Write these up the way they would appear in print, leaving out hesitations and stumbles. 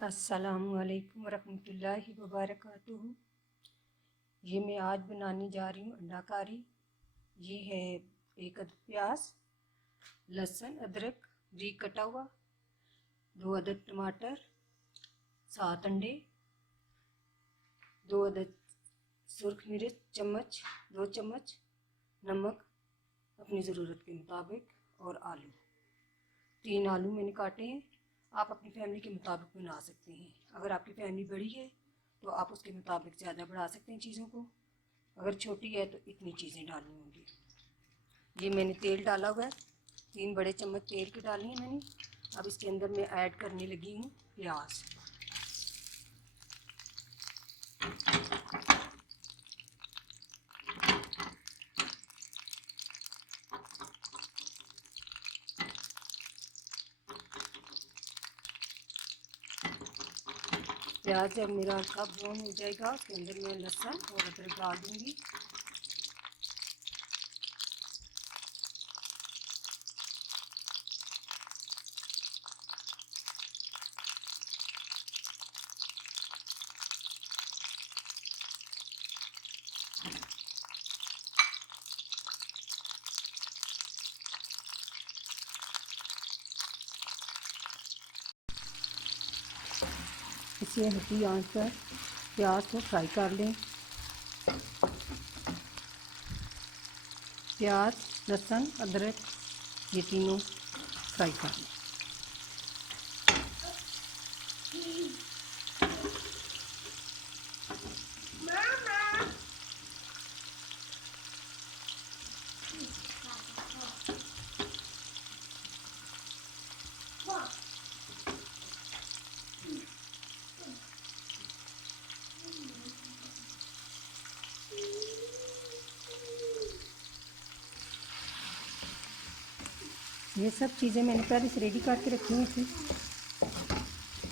अस्सलामुअलैकुम वरहमतुल्लाहि वबरकातुहू। ये मैं आज बनाने जा रही हूँ अंडा कारी। ये है एक अदद प्याज, लहसुन, अदरक बारीक कटा हुआ, 2 अदद टमाटर, 7 अंडे, 2 अदद सुर्ख मिर्च चम्मच, 2 चम्मच, नमक अपनी ज़रूरत के मुताबिक और आलू 3 आलू मैंने काटे हैं। आप अपनी फैमिली के मुताबिक बना सकते हैं। अगर आपकी फैमिली बड़ी है तो आप उसके मुताबिक ज़्यादा बढ़ा सकते हैं चीज़ों को, अगर छोटी है तो इतनी चीज़ें डालनी होंगी। ये मैंने तेल डाला हुआ है, 3 बड़े चम्मच तेल के डाले हैं मैंने। अब इसके अंदर मैं ऐड करने लगी हूँ प्याज। प्याज जब मेरा हल्का ब्राउन हो जाएगा उसके अंदर मैं लहसुन और अदरक डाल दूँगी। इसे हल्की आंच पर प्याज को फ्राई कर लें। प्याज, लहसुन, अदरक ये तीनों फ्राई कर लें। ये सब चीज़ें मैंने पहले से रेडी करके रखी हुई थी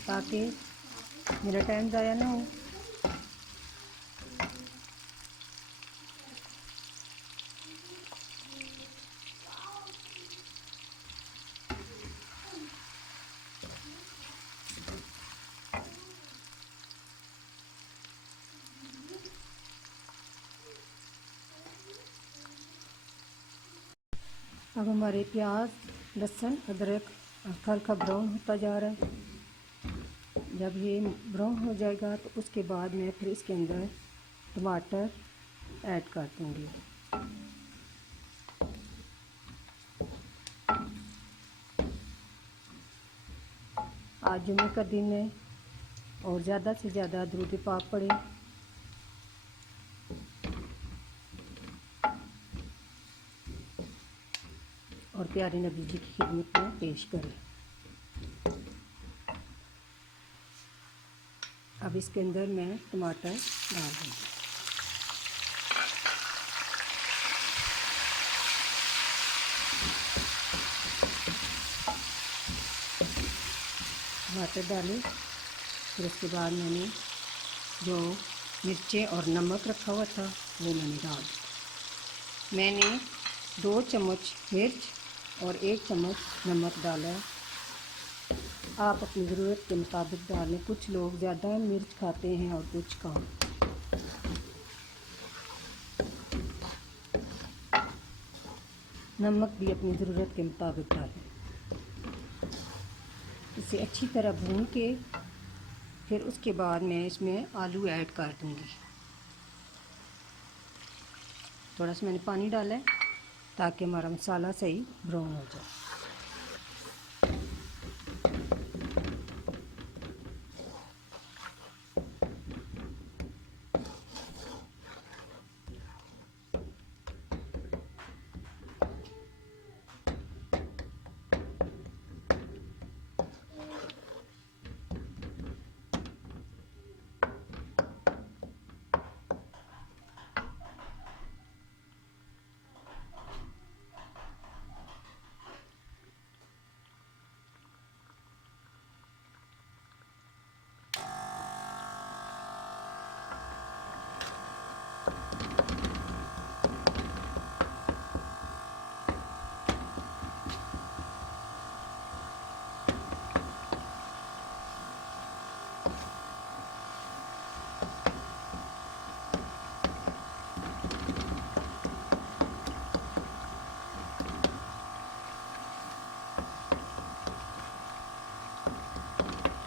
ताकि मेरा टाइम ज़ाया ना हो। अब हमारे प्याज, लहसुन, अदरक हल्का हल्का ब्राउन होता जा रहा है। जब ये ब्राउन हो जाएगा तो उसके बाद मैं फिर इसके अंदर टमाटर ऐड कर दूँगी। आज जुम्मे का दिन है और ज़्यादा से ज़्यादा दुरूद पाक पढ़ें। और प्यारे नबी जी की खिदमत में पेश करें। अब इसके अंदर मैं टमाटर डाल दूँगी। टमाटर डालें, फिर उसके बाद मैंने जो मिर्चें और नमक रखा हुआ था वो मैंने डाल दिया। मैंने 2 चम्मच मिर्च और 1 चम्मच नमक डाला है। आप अपनी ज़रूरत के मुताबिक डालें। कुछ लोग ज़्यादा मिर्च खाते हैं और कुछ कम। नमक भी अपनी ज़रूरत के मुताबिक डालें। इसे अच्छी तरह भून के फिर उसके बाद मैं इसमें आलू ऐड कर दूँगी। थोड़ा सा मैंने पानी डाला है ताकि हमारा मसाला सही ब्राउन हो जाए।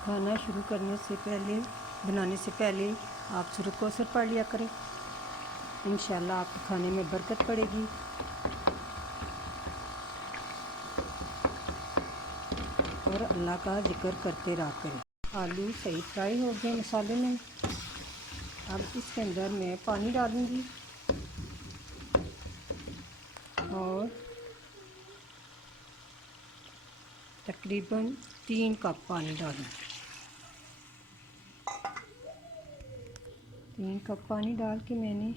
खाना शुरू करने से पहले, बनाने से पहले आप सूरत को असर पढ़ लिया करें। इंशाल्लाह आपके खाने में बरकत पड़ेगी। और अल्लाह का जिक्र करते रहा करें। आलू सही फ्राई हो गए मसाले में। अब इसके अंदर मैं पानी डालूँगी और तकरीबन 3 कप पानी डालूँगी। 3 कप पानी डाल के मैंने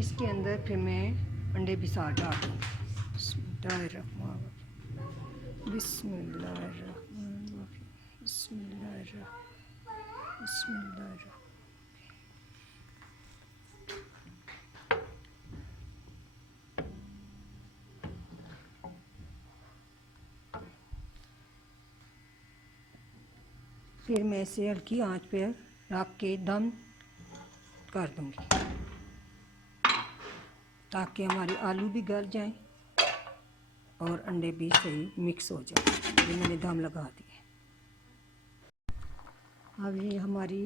इसके अंदर फिर मैं अंडे भी साथ डाल दूँगी। बिस्मिल्लाहिर्रहमानिर्रहीम। फिर मैं इसे हल्की आंच पर रख के दम कर दूँगी ताकि हमारे आलू भी गल जाएं और अंडे भी सही मिक्स हो जाए। ये मैंने दम लगा दिए। अब ये हमारी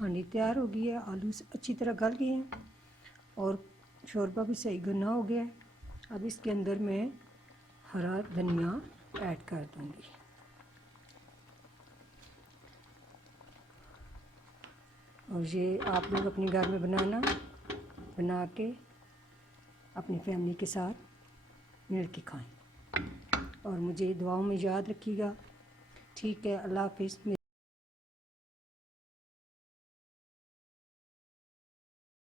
हांडी तैयार हो गई है। आलू अच्छी तरह गल गए हैं और शोरबा भी सही गना हो गया है। अब इसके अंदर मैं हरा धनिया ऐड कर दूँगी। और ये आप लोग अपने घर में बना के अपनी फैमिली के साथ मिल के खाएँ और मुझे दुआओं में याद रखिएगा। ठीक है, अल्लाह हाफ़िज़।